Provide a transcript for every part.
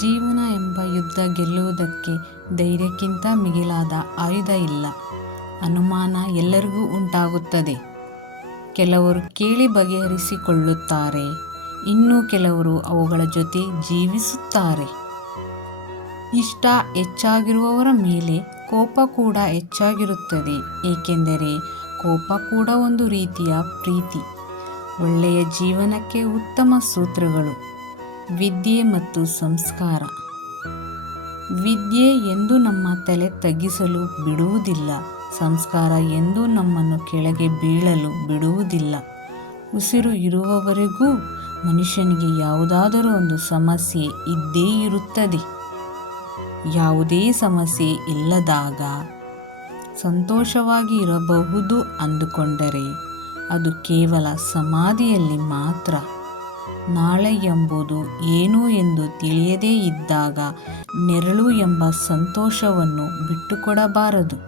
ಜೀವನ ಎಂಬ ಯುದ್ಧ ಗೆಲ್ಲುವುದಕ್ಕೆ ಧೈರ್ಯಕ್ಕಿಂತ ಮಿಗಿಲಾದ ಆಯುಧ ಇಲ್ಲ. ಅನುಮಾನ ಎಲ್ಲರಿಗೂ ಉಂಟಾಗುತ್ತದೆ. ಕೆಲವರು ಕೇಳಿ ಬಗೆಹರಿಸಿಕೊಳ್ಳುತ್ತಾರೆ, ಇನ್ನು ಕೆಲವರು ಅವುಗಳ ಜೊತೆ ಜೀವಿಸುತ್ತಾರೆ. ಇಷ್ಟ ಹೆಚ್ಚಾಗಿರುವವರ ಮೇಲೆ ಕೋಪ ಕೂಡ ಹೆಚ್ಚಾಗಿರುತ್ತದೆ, ಏಕೆಂದರೆ ಕೋಪ ಕೂಡ ಒಂದು ರೀತಿಯ ಪ್ರೀತಿ. ಒಳ್ಳೆಯ ಜೀವನಕ್ಕೆ ಉತ್ತಮ ಸೂತ್ರಗಳು: ವಿದ್ಯೆ ಮತ್ತು ಸಂಸ್ಕಾರ. ವಿದ್ಯೆ ಎಂದೂ ನಮ್ಮ ತಲೆ ತಗ್ಗಿಸಲು ಬಿಡುವುದಿಲ್ಲ. ಸಂಸ್ಕಾರ ಎಂದೂ ನಮ್ಮನ್ನು ಕೆಳಗೆ ಬೀಳಲು ಬಿಡುವುದಿಲ್ಲ. ಉಸಿರು ಇರುವವರೆಗೂ ಮನುಷ್ಯನಿಗೆ ಯಾವುದಾದರೂ ಒಂದು ಸಮಸ್ಯೆ ಇದ್ದೇ ಇರುತ್ತದೆ. ಯಾವುದೇ ಸಮಸ್ಯೆ ಇಲ್ಲದಾಗ ಸಂತೋಷವಾಗಿ ಇರಬಹುದು ಅಂದುಕೊಂಡರೆ ಅದು ಕೇವಲ ಸಮಾಧಿಯಲ್ಲಿ ಮಾತ್ರ. ನಾಳೆ ಎಂಬುದು ಏನು ಎಂದು ತಿಳಿಯದೇ ಇದ್ದಾಗ ನೆರಳು ಎಂಬ ಸಂತೋಷವನ್ನು ಬಿಟ್ಟುಕೊಡಬಾರದು.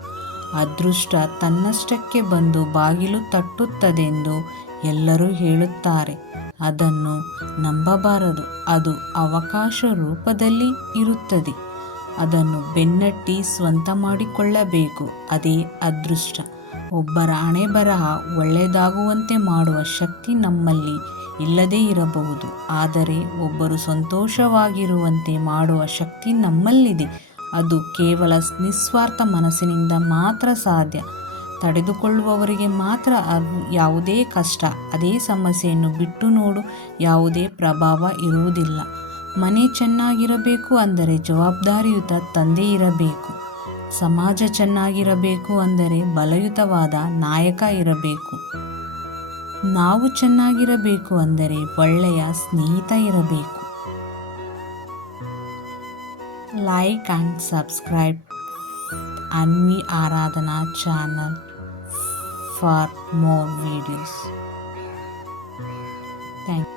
ಅದೃಷ್ಟ ತನ್ನಷ್ಟಕ್ಕೆ ಬಂದು ಬಾಗಿಲು ತಟ್ಟುತ್ತದೆಂದು ಎಲ್ಲರೂ ಹೇಳುತ್ತಾರೆ. ಅದನ್ನು ನಂಬಬಾರದು. ಅದು ಅವಕಾಶ ರೂಪದಲ್ಲಿ ಇರುತ್ತದೆ. ಅದನ್ನು ಬೆನ್ನಟ್ಟಿ ಸ್ವಂತ ಮಾಡಿಕೊಳ್ಳಬೇಕು. ಅದೇ ಅದೃಷ್ಟ. ಒಬ್ಬರ ಹಣೆಬರಹ ಒಳ್ಳೆಯದಾಗುವಂತೆ ಮಾಡುವ ಶಕ್ತಿ ನಮ್ಮಲ್ಲಿ ಇಲ್ಲದೇ ಇರಬಹುದು, ಆದರೆ ಒಬ್ಬರು ಸಂತೋಷವಾಗಿರುವಂತೆ ಮಾಡುವ ಶಕ್ತಿ ನಮ್ಮಲ್ಲಿದೆ. ಅದು ಕೇವಲ ನಿಸ್ವಾರ್ಥ ಮನಸ್ಸಿನಿಂದ ಮಾತ್ರ ಸಾಧ್ಯ. ತಡೆದುಕೊಳ್ಳುವವರಿಗೆ ಮಾತ್ರ ಯಾವುದೇ ಕಷ್ಟ, ಅದೇ ಸಮಸ್ಯೆಯನ್ನು ಬಿಟ್ಟು ನೋಡು ಯಾವುದೇ ಪ್ರಭಾವ ಇರುವುದಿಲ್ಲ. ಮನೆ ಚೆನ್ನಾಗಿರಬೇಕು ಅಂದರೆ ಜವಾಬ್ದಾರಿಯುತ ತಂದೆ ಇರಬೇಕು. ಸಮಾಜ ಚೆನ್ನಾಗಿರಬೇಕು ಅಂದರೆ ಬಲಯುತವಾದ ನಾಯಕ ಇರಬೇಕು. ನಾವು ಚೆನ್ನಾಗಿರಬೇಕು ಅಂದರೆ ಒಳ್ಳೆಯ ಸ್ನೇಹಿತ ಇರಬೇಕು. Like and subscribe Anvi Aradhana channel for more videos. Thank you.